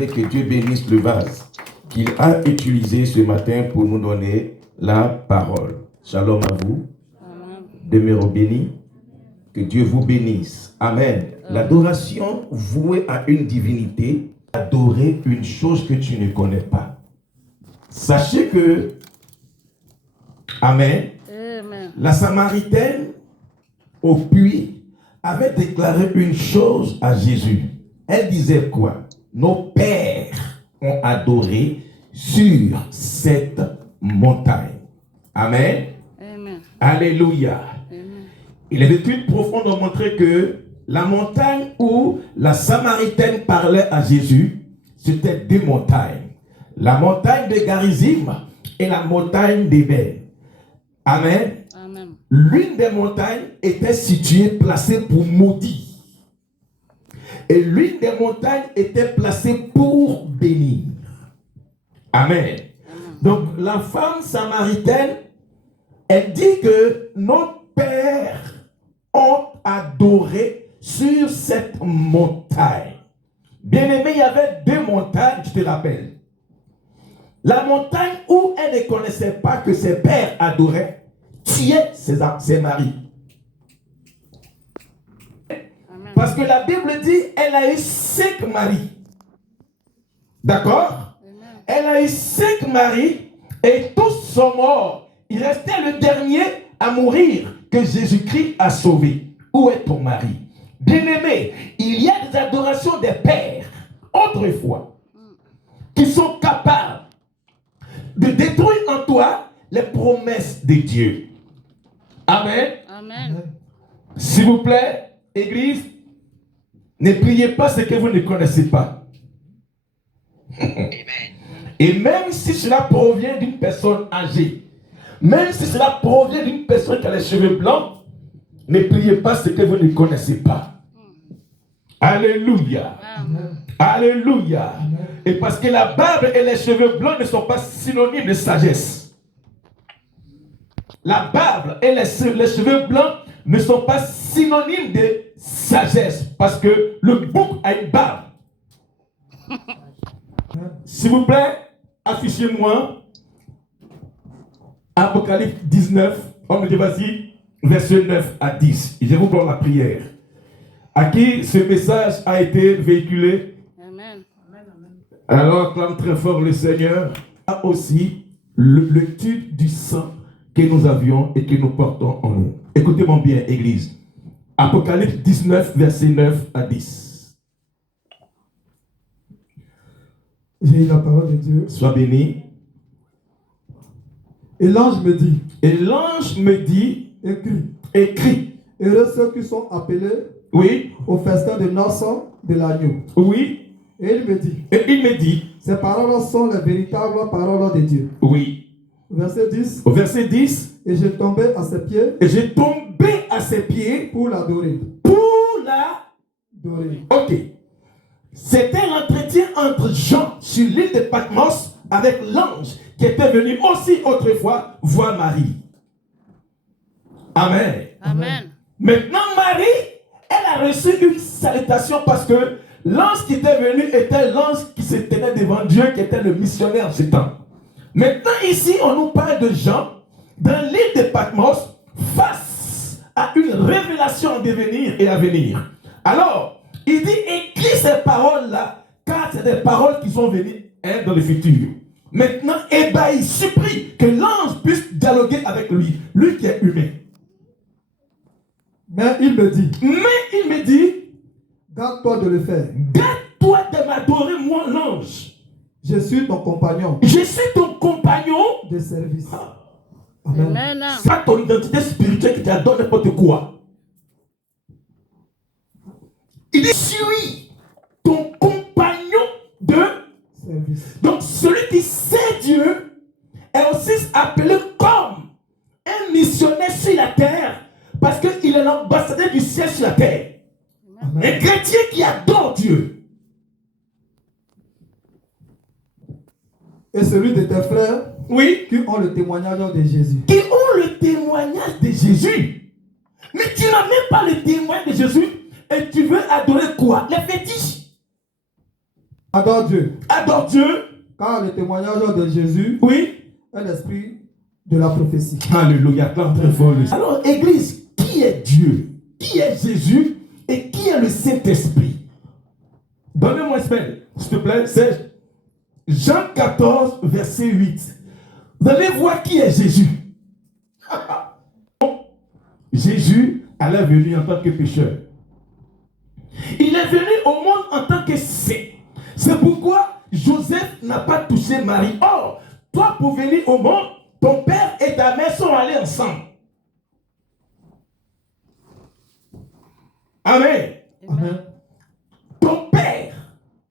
Et que Dieu bénisse le vase qu'il a utilisé ce matin pour nous donner la parole. Shalom à vous. Demeurez bénis. Que Dieu vous bénisse. Amen. L'adoration vouée à une divinité, adorer une chose que tu ne connais pas. Sachez que, Amen, la Samaritaine au puits avait déclaré une chose à Jésus. Elle disait quoi? Nos pères ont adoré sur cette montagne. Amen. Amen. Alléluia. Amen. Et les études profondes ont montré que la montagne où la Samaritaine parlait à Jésus, c'était deux montagnes. La montagne de Garizim et la montagne d'Ébène. Amen. Amen. L'une des montagnes était située, placée pour maudire. Et l'une des montagnes était placée pour bénir. Amen. Donc la femme samaritaine, elle dit que nos pères ont adoré sur cette montagne. Bien aimé, il y avait deux montagnes, je te rappelle. La montagne où elle ne connaissait pas que ses pères adoraient, tuaient ses maris. Parce que la Bible dit, elle a eu 5 maris. D'accord? Elle a eu 5 maris et tous sont morts. Il restait le dernier à mourir que Jésus-Christ a sauvé. Où est ton mari? Bien-aimé, il y a des adorations des pères, autrefois, qui sont capables de détruire en toi les promesses de Dieu. Amen. Amen. S'il vous plaît, Église, ne priez pas ce que vous ne connaissez pas. Et même si cela provient d'une personne âgée, même si cela provient d'une personne qui a les cheveux blancs, ne priez pas ce que vous ne connaissez pas. Alléluia. Amen. Alléluia. Et parce que la barbe et les cheveux blancs ne sont pas synonymes de sagesse. La barbe et les cheveux blancs ne sont pas synonymes de sagesse. Parce que le bouc a une barbe. S'il vous plaît, affichez-moi Apocalypse 19, on me dit vas-y, verset 9 à 10. Et je vous donne la prière. À qui ce message a été véhiculé? Amen. Alors, acclame très fort le Seigneur. A aussi le tube du sang que nous avions et que nous portons en nous. Écoutez-moi bien, Église. Apocalypse 19, verset 9 à 10. J'ai la parole de Dieu. Sois béni. Et l'ange me dit, écris. heureux ceux qui sont appelés Oui, au festin de noces de l'agneau. oui. Et il me dit, ces paroles sont les véritables paroles de Dieu. Oui. Verset 10. Au verset 10. Et j'ai tombé à ses pieds. Et j'ai tombé à ses pieds. Pour l'adorer. Ok. C'était l'entretien entre Jean sur l'île de Patmos avec l'ange qui était venu aussi autrefois voir Marie. Amen. Amen. Maintenant, Marie, elle a reçu une salutation parce que l'ange qui était venu était l'ange qui se tenait devant Dieu, qui était le missionnaire de ce temps. Maintenant, ici, on nous parle de Jean dans l'île de Patmos face à une révélation en devenir et à venir. Alors, il dit, écris ces paroles-là, car c'est des paroles qui sont venues dans le futur. Maintenant, il supplie que l'ange puisse dialoguer avec lui, lui qui est humain. Mais il me dit, garde-toi de le faire. Garde-toi de m'adorer, moi, l'ange. Je suis ton compagnon. Je suis ton compagnon de service. Amen. Amen. C'est pas ton identité spirituelle qui t'adore n'importe quoi. Il dit, suis ton compagnon de service. Donc, celui qui sait Dieu est aussi appelé comme un missionnaire sur la terre parce qu'il est l'ambassadeur du ciel sur la terre. Amen. Un chrétien qui adore Dieu. Et celui de tes frères, Oui. qui ont le témoignage de Jésus. Qui ont le témoignage de Jésus. Mais tu n'as même pas le témoignage de Jésus et tu veux adorer quoi? Les fétiches. Adore Dieu. Adore Dieu. Car le témoignage de Jésus Oui. est l'esprit de la prophétie. Alléluia. Acclame très fort. Alors, Église, qui est Dieu? Qui est Jésus? Et qui est le Saint-Esprit? Donnez-moi un spell, s'il te plaît, c'est Jean 14, verset 8. Vous allez voir qui est Jésus. Jésus allait venir en tant que pécheur. Il est venu au monde en tant que saint. C'est pourquoi Joseph n'a pas touché Marie. Or, toi, pour venir au monde, ton père et ta mère sont allés ensemble. Amen. Amen. Ton père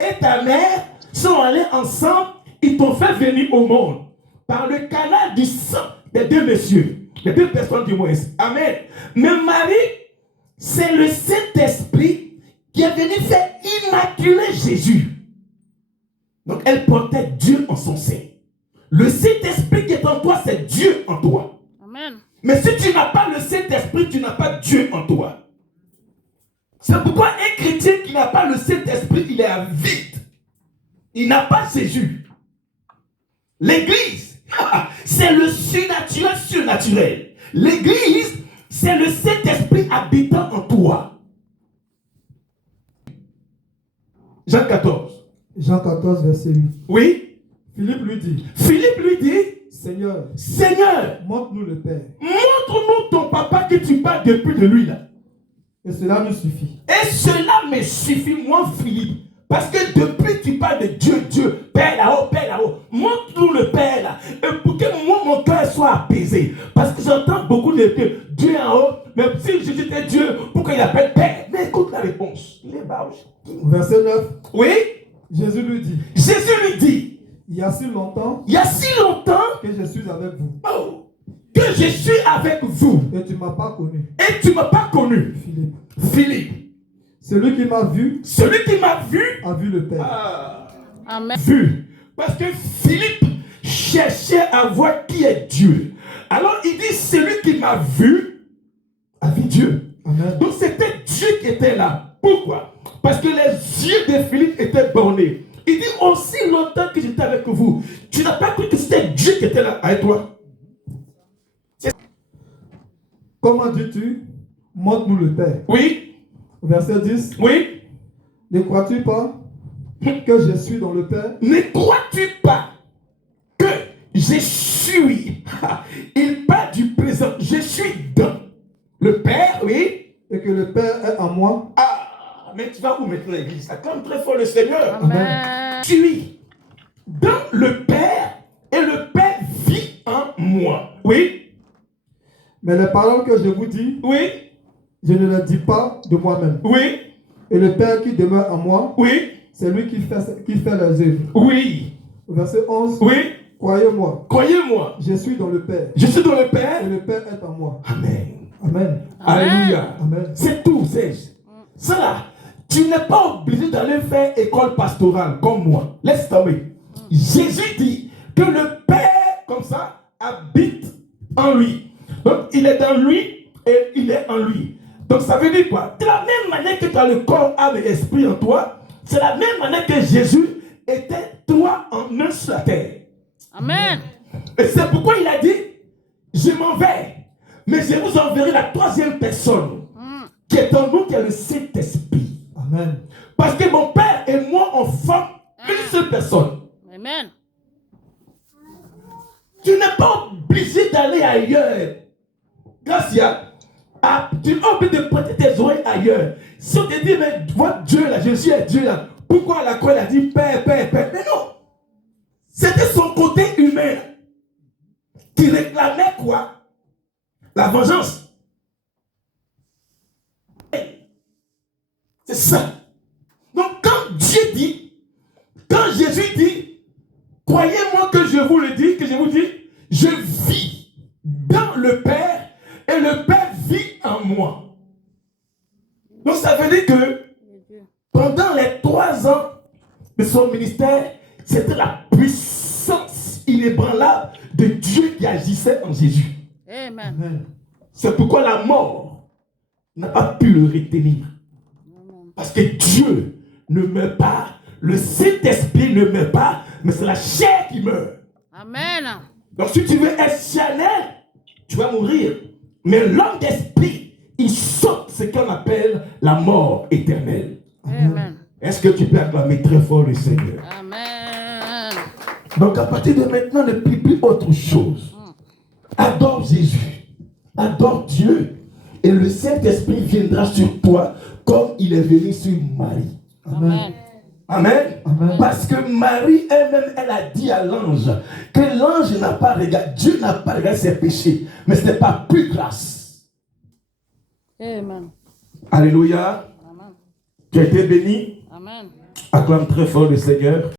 et ta mère sont allés ensemble. Ils t'ont fait venir au monde par le canal du sang des deux messieurs, des deux personnes du moins. Amen. Mais Marie, c'est le Saint-Esprit qui est venu faire immaculer Jésus. Donc elle portait Dieu en son sein. Le Saint-Esprit qui est en toi, c'est Dieu en toi. Amen. Mais si tu n'as pas le Saint-Esprit, tu n'as pas Dieu en toi. C'est pourquoi un chrétien qui n'a pas le Saint-Esprit, il est à vide. Il n'a pas Jésus. L'église, c'est le surnaturel. L'église, c'est le Saint-Esprit habitant en toi. Jean 14. Jean 14, verset 8. Oui. Philippe lui dit, Seigneur, montre-nous le Père. montre-nous ton papa que tu parles depuis de lui là. Et cela nous suffit. Et cela me suffit, moi, Philippe. Parce que depuis tu parles de Dieu, Père là-haut. Montre-nous le Père là. Et pour que moi, mon cœur soit apaisé. Parce que j'entends beaucoup de Dieu en haut. Mais si Jésus était Dieu, pourquoi il appelle Père? Mais écoute la réponse. Il est bas. Verset 9. Oui. Jésus lui dit, il y a si longtemps que je suis avec vous. Oh, que je suis avec vous. Et tu ne m'as pas connu. Et tu ne m'as pas connu. Philippe. Celui qui m'a vu a vu le Père. Amen. Vu. Parce que Philippe cherchait à voir qui est Dieu. Alors il dit, celui qui m'a vu a vu Dieu. Amen. Donc c'était Dieu qui était là. Pourquoi? Parce que les yeux de Philippe étaient bornés. Il dit, aussi longtemps que j'étais avec vous, tu n'as pas cru que c'était Dieu qui était là avec toi. Comment dis-tu, montre-nous le Père? Oui. Verset 10. Oui. Ne crois-tu pas que je suis dans le Père? Ne crois-tu pas que je suis? Il parle du présent. Je suis dans le Père, oui. Et que le Père est en moi. Ah, mais tu vas où maintenant l'église? Acclame très fort le Seigneur. Amen. Je suis dans le Père et le Père vit en moi. Oui. Mais les paroles que je vous dis, Oui. je ne les dis pas de moi-même. Oui. Et le Père qui demeure en moi, Oui. c'est lui qui fait les œuvres. Oui. Verset 11. Oui. Croyez-moi. Croyez-moi. Je suis dans le Père. Je suis dans le Père. Et le Père est en moi. Amen. Amen. Alléluia. Amen. C'est tout, Serge. Ça là, tu n'es pas obligé d'aller faire école pastorale comme moi. Laisse tomber. Jésus dit que le Père, comme ça, habite en lui. Donc, il est dans lui et il est en lui. Donc, ça veut dire quoi? De la même manière que tu as le corps, âme et esprit en toi, c'est la même manière que Jésus était toi en un sur la terre. Amen. Et c'est pourquoi il a dit, je m'en vais, mais je vous enverrai la troisième personne qui est en nous, qui est le Saint-Esprit. Amen. Parce que mon Père et moi, on forme une seule personne. Amen. Tu n'es pas obligé d'aller ailleurs. Gracia, tu n'es pas obligé de prêter tes oreilles ailleurs. Si on te dit, mais vois Dieu là, Jésus est Dieu là, pourquoi à la croix il a dit Père, Père, Père? Mais non. C'était son côté humain qui réclamait quoi? La vengeance. C'est ça. Donc quand Dieu dit, quand Jésus dit, croyez-moi que je vous le dis, que je vous dis, je vis dans le Père et le Père vit en moi. Donc ça veut dire que pendant les 3 ans de son ministère, c'était la puissance inébranlable de Dieu qui agissait en Jésus. Amen. Amen. C'est pourquoi la mort n'a pas pu le retenir. Parce que Dieu ne meurt pas, le Saint-Esprit ne meurt pas, mais c'est la chair qui meurt. Amen. Donc si tu veux être charnel, tu vas mourir. Mais l'homme d'esprit, il saute ce qu'on appelle la mort éternelle. Amen. Est-ce que tu peux acclamer très fort le Seigneur? Amen. Donc à partir de maintenant, ne prie plus autre chose. Adore Jésus. Adore Dieu. Et le Saint-Esprit viendra sur toi comme il est venu sur Marie. Amen. Amen. Amen. Parce que Marie elle-même, elle a dit à l'ange que l'ange n'a pas regardé, Dieu n'a pas regardé ses péchés, mais ce n'est pas plus grâce. Amen. Alléluia. Amen. Tu as été béni. Amen. Acclame très fort le Seigneur.